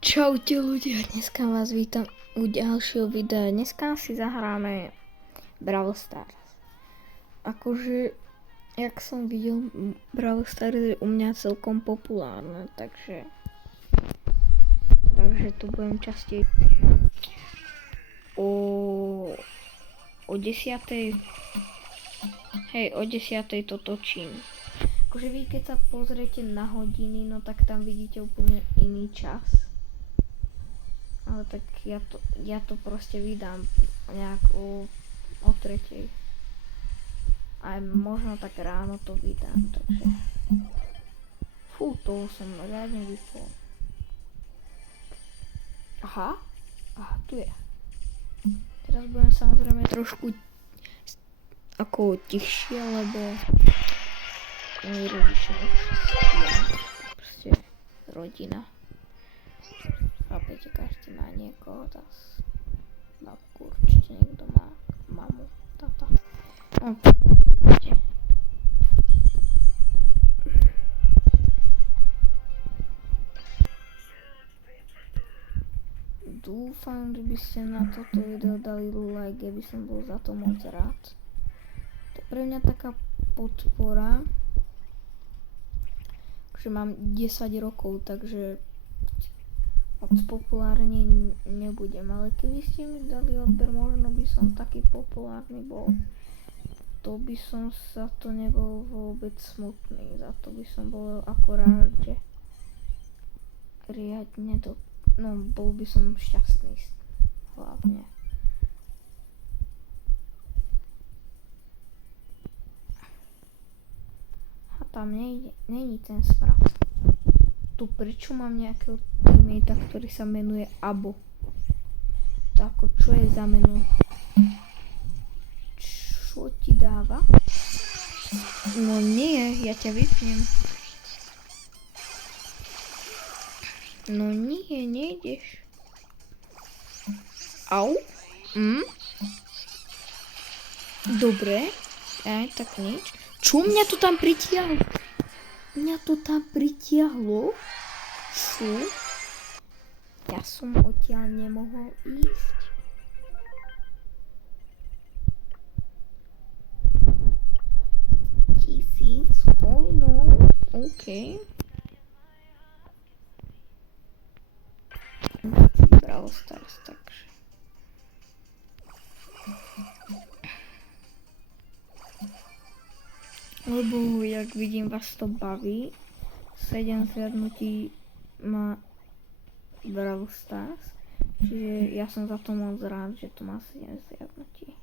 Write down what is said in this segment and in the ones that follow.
Čaute ľudia, dneska vás vítam u ďalšieho videa. Dneska si zahráme Brawl Stars. Akože, jak som videl, Brawl Stars je u mňa celkom populárne, takže tu budem častej. O 10:00, o 10:00 to točím. Akože vy keď sa pozriete na hodiny, no tak tam vidíte úplne iný čas. Ale tak ja to proste vydám nejak o 3:00. Aj možno tak ráno to vydám, takže... Fú, toho som riadne vypol. Aha, tu je. Teraz budem samozrejme trošku ako tichšie, lebo môj rodičia proste rodina. Chápete, každý má niekoho, babku určite niekto má, mamu, tata. No, poďte. Dúfam, že by ste na toto video dali like, ja by som bol za to moc rád. To je pre mňa taká podpora, že mám 10 rokov, takže moc populárny nebudem, ale keby ste mi dali odber, možno by som taký populárny bol. To by som za to nebol vôbec smutný, za to by som bol akorát, že riadne to, no bol by som šťastný hlavne. A tam není ten smrad. Tu prečo mám nejakého teammate, ktorý sa menuje Abo? To ako čo je za meno? Čo ti dáva? No nie, ja ťa vypnem. No nie, nejdeš. Au? Dobre, aj tak nič. Čo mňa to tam pritiahlo? Čo? Ja som odtiaľ nemohol ísť. Tisíc coinov, OK. Brawl Stars, takže. Lebo, jak vidím, vás to baví. 7 zhliadnutí má Brawl Stars. Čiže ja som za to moc rád, že to má 7 zhliadnutí.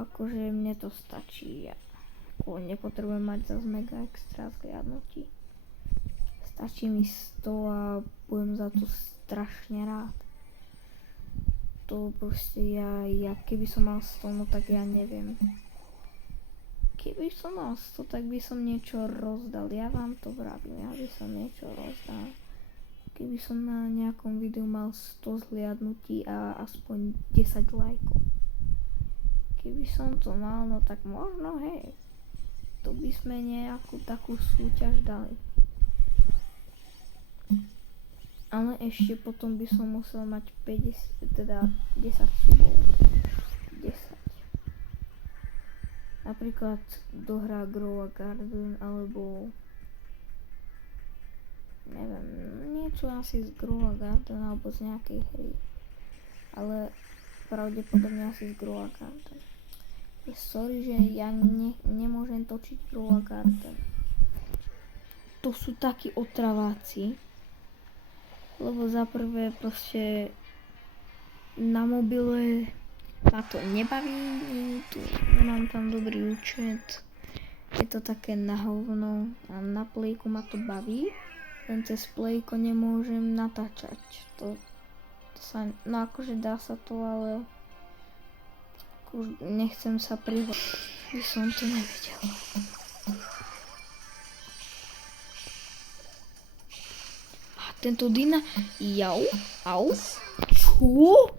Akože mne to stačí. Ja nepotrebujem mať zase mega extra zhliadnutí. Stačí mi 100 a budem za to strašne rád. To proste ja keby som mal 100, no tak ja neviem. Keby som mal 100, tak by som niečo rozdal. Ja vám to vravím, ja by som niečo rozdal. Keby som na nejakom videu mal 100 zhliadnutí a aspoň 10 lajkov. Keby som to mal, no tak možno, hej. To by sme nejakú takú súťaž dali. Ale ešte potom by som musel mať 10 subov. 10. Napríklad dohrá Grow a Garden, alebo neviem, niečo asi z Grow a Garden, alebo z nejakej hry. Ale pravdepodobne asi z Grow a Garden. Sorry, že ja nemôžem točiť Grow a Garden. To sú takí otraváci. Lebo za prvé proste na mobile ma to nebaví, nemám tam dobrý účet, je to také na hovno a na plejku ma to baví, len cez plejko nemôžem natáčať, to sa, no akože dá sa to, ale nechcem sa prihlásiť, by som to nevedel. A tento Dina, au, čo?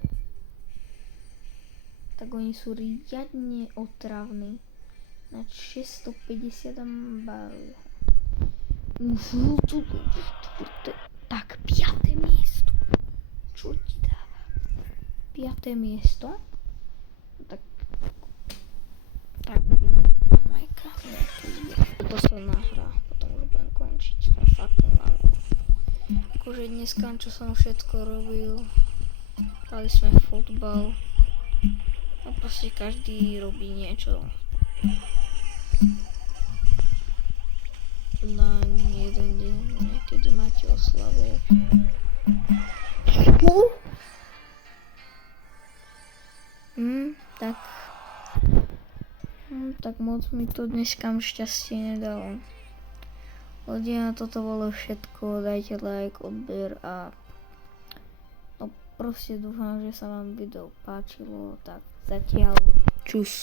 Tak oni sú riadne otravní. Na 650 balí. Tak, 5. miesto. miesto. Tak. Tak. Majka. Posledná hra. Potom už budem končiť. Fakt mám. Akože dneska, čo som všetko robil. Hrali sme futbal. A proste každý robí niečo. Na jeden deň, niekedy máte oslavu. Tak. Tak moc mi to dneska šťastie nedalo. Ľudia, toto bolo všetko, dajte like, odber a no proste dúfam, že sa vám video páčilo, tak zatiaľ čus.